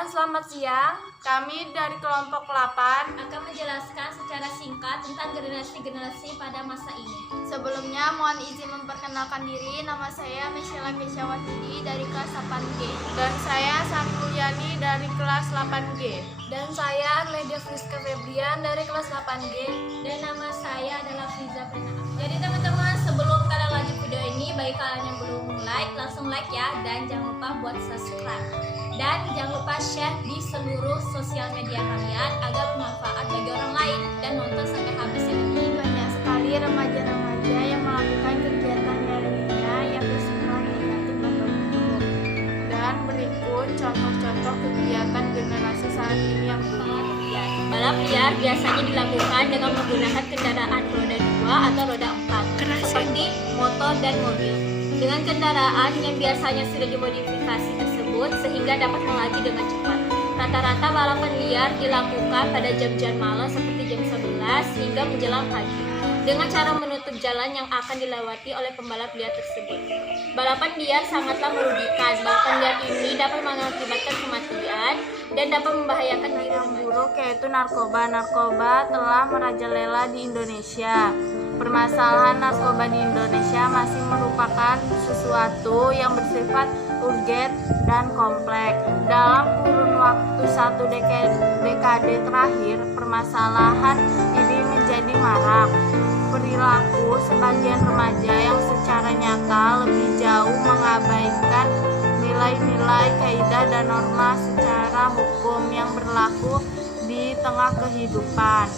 sekalian, selamat siang. Kami dari kelompok 8 akan menjelaskan secara singkat tentang generasi-generasi pada masa ini. Sebelumnya mohon izin memperkenalkan diri. Nama saya Michelle Wahidi dari kelas 8G. Dan saya Santuliani dari kelas 8G. Dan saya Arledia Friska Febrian dari kelas 8G. Dan nama saya adalah Friza Pranaka. Jadi teman-teman, sebelum kalian lanjut video ini, bagi kalian yang belum like, langsung like ya. Dan jangan lupa buat subscribe. Dan jangan lupa share di seluruh sosial media kalian agar bermanfaat bagi orang lain. Dan nonton sampai habis ya. Banyak sekali remaja-remaja yang melakukan kegiatan lainnya yang bersifat negatif atau buruk. Dan berikut contoh-contoh kegiatan generasi saat ini yang buruk. Balap liar biasanya dilakukan dengan menggunakan kendaraan roda 2 atau roda 4 seperti motor dan mobil. Dengan kendaraan yang biasanya sudah dimodifikasi tersebut sehingga dapat melaju dengan cepat. Rata-rata balapan liar dilakukan pada jam-jam malam seperti jam 11 hingga menjelang pagi dengan cara menutup jalan yang akan dilewati oleh pembalap liar tersebut. Balapan liar sangatlah merugikan. Balapan liar ini dapat mengakibatkan kematian dan dapat membahayakan diri yang buruk yaitu narkoba. Narkoba telah merajalela di Indonesia. Permasalahan narkoba di Indonesia masih merupakan sesuatu yang bersifat urgen dan kompleks. Dalam kurun waktu satu dekade terakhir, permasalahan ini menjadi marak. Perilaku sebagian remaja yang secara nyata lebih jauh mengabaikan nilai-nilai kaidah dan norma secara hukum yang berlaku di tengah kehidupan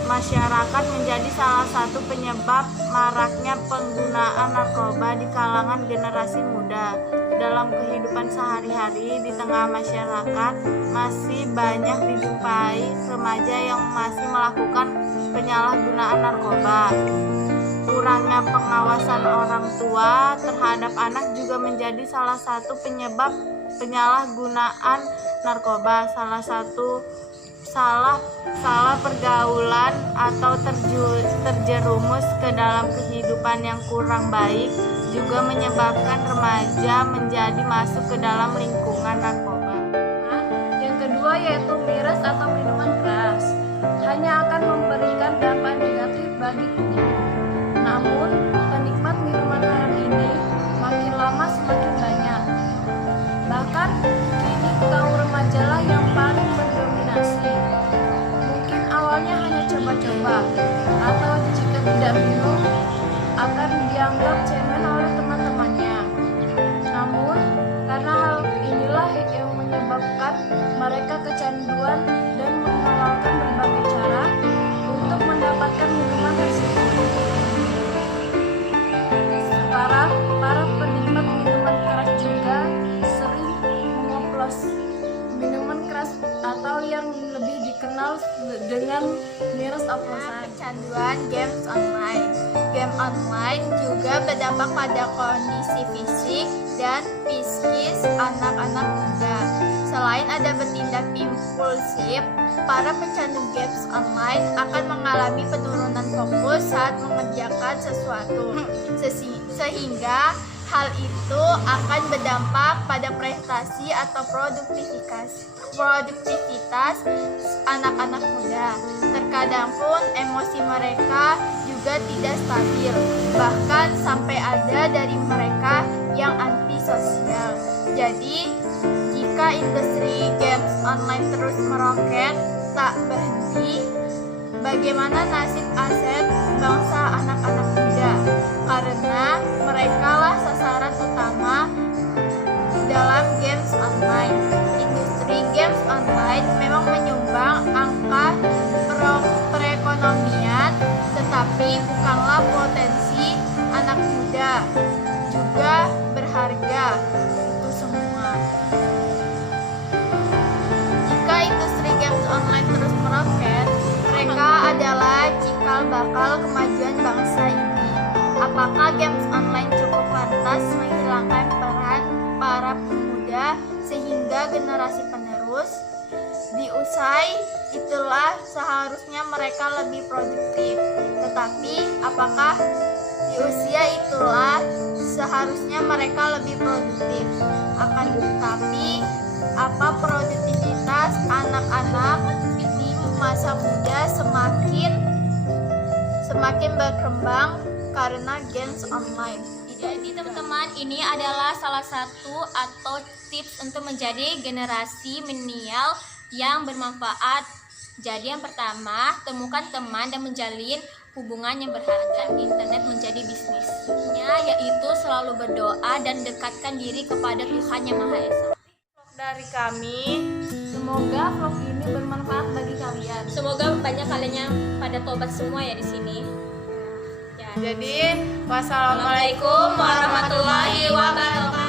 masyarakat menjadi salah satu penyebab maraknya penggunaan narkoba di kalangan generasi muda. Dalam kehidupan sehari-hari di tengah masyarakat masih banyak dijumpai remaja yang masih melakukan penyalahgunaan narkoba. Kurangnya pengawasan orang tua terhadap anak juga menjadi salah satu penyebab penyalahgunaan narkoba. Salah pergaulan atau terjerumus ke dalam kehidupan yang kurang baik juga menyebabkan remaja menjadi masuk ke dalam lingkungan narkoba. Yang kedua yaitu miras atau minuman keras. Hanya akan memberikan dampak negatif bagi tubuh. Namun, penikmat minuman haram ini makin lama semakin banyak. Bahkan, kini kaum remaja lah yang paling mendominasi. Mungkin awalnya hanya coba-coba, atau jika tidak minum, akan dianggap cemen oleh teman-temannya. Namun, karena hal inilah yang menyebabkan mereka kecanduan dan menghalalkan berbagai cara untuk mendapatkan minuman tersebut. Sekarang, para penikmat minuman keras juga sering mengoplos minuman keras atau yang lebih dikenal dengan miras oplosan. Kecanduan games online. Game online juga berdampak pada kondisi fisik dan psikis anak-anak muda. Selain ada bertindak impulsif, para pecandu games online akan mengalami penurunan fokus saat mengerjakan sesuatu, sehingga hal itu akan berdampak pada prestasi atau produktivitas anak-anak muda. Terkadang pun emosi mereka juga tidak stabil, bahkan sampai ada dari mereka yang antisosial. Jadi, jika industri games online terus meroket tak berhenti, bagaimana nasib aset bangsa anak-anak muda? Karena mereka lah sasaran utama dalam games online. Industri games online memang menyumbang angka perekonomian, tetapi bukanlah potensi anak muda. Juga berharga itu semua. Jika industri games online terus meroket, mereka adalah cikal bakal kemajuan bangsa ini. Apakah games online cukup lantas menghilangkan peran para pemuda sehingga generasi penerus diusai? Itulah seharusnya mereka lebih produktif. Tetapi apakah di usia itulah seharusnya mereka lebih produktif? Akan tetapi apa produktivitas anak-anak di masa muda semakin berkembang karena games online. Jadi teman-teman, ini adalah salah satu atau tips untuk menjadi generasi milenial yang bermanfaat. Jadi yang pertama, temukan teman dan menjalin hubungan yang berharga. Internet menjadi bisnisnya, yaitu selalu berdoa dan dekatkan diri kepada Tuhan Yang Maha Esa. Dari kami, Semoga vlog ini bermanfaat bagi kalian. Semoga banyak kalian yang pada tobat semua ya di sini. Ya. jadi wassalamualaikum warahmatullahi wabarakatuh.